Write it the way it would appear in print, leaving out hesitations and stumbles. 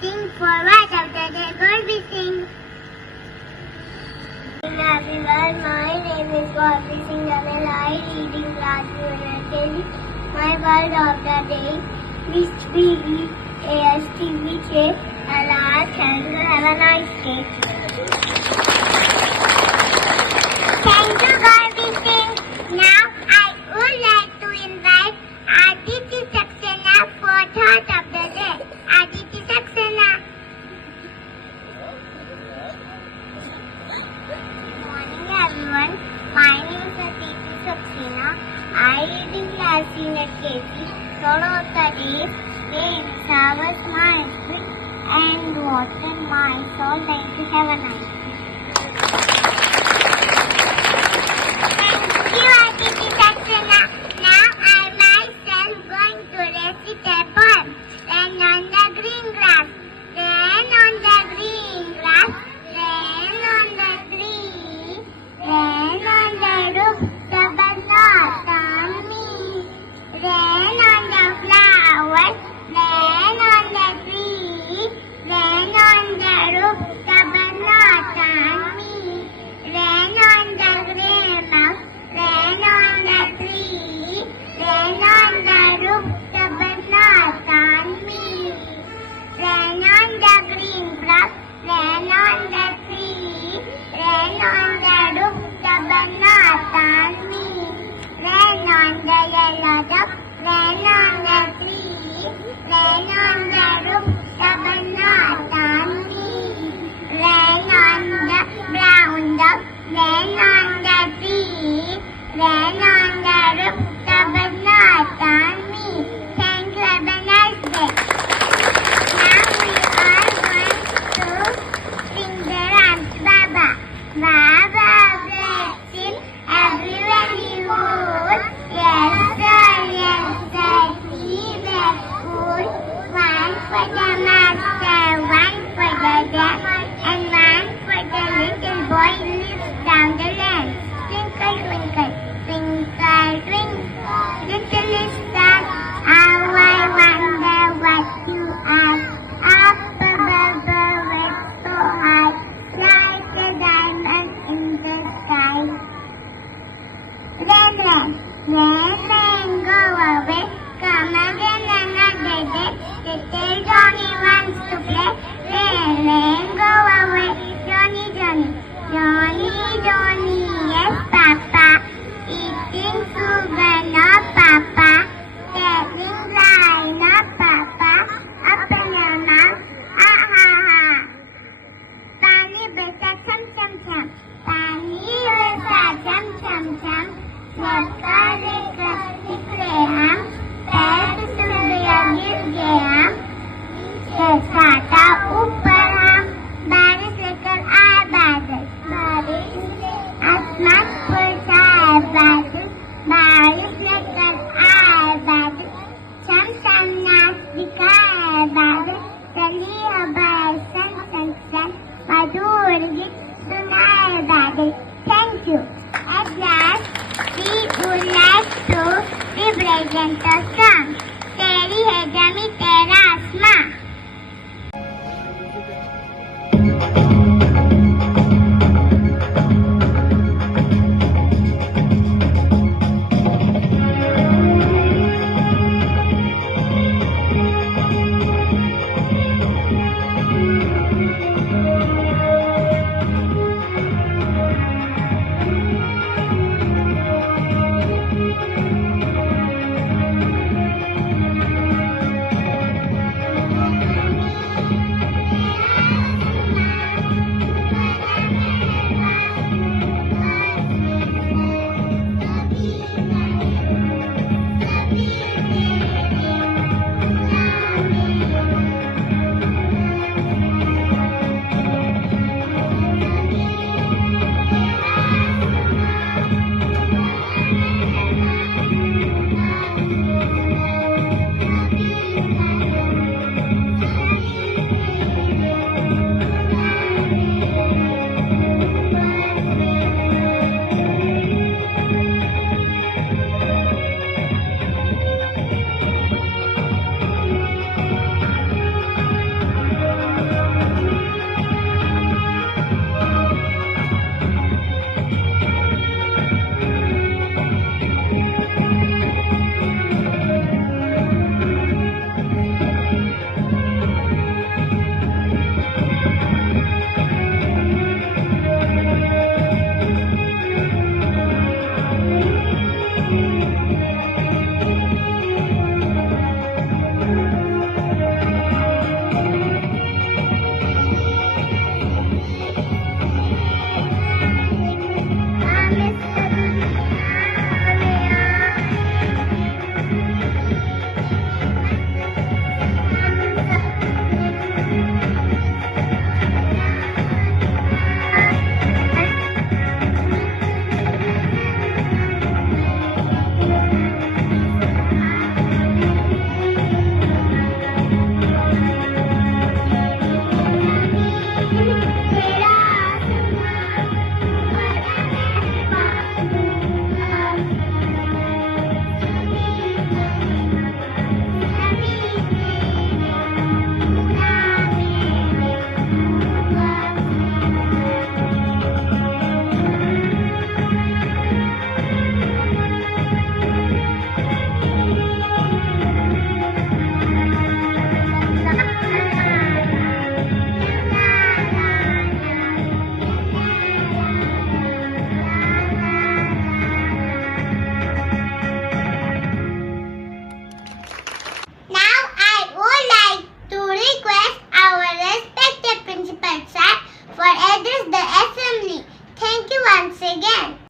sing for what of the day God we sing. Hello everyone, my name is Bobby Singh. I reading class unit. My word of the day which we read AST which is Allah. Thank you. Have a nice day. Thank you God we sing. Now I would like to invite Aditi Saxena for thought of the day. Aditi Saxena. Morning everyone. My name is Aditi Saxena. I read in class unit KC. Thought of the day. Rain showers my spirit and water my soul. Thank you. Have a nice day.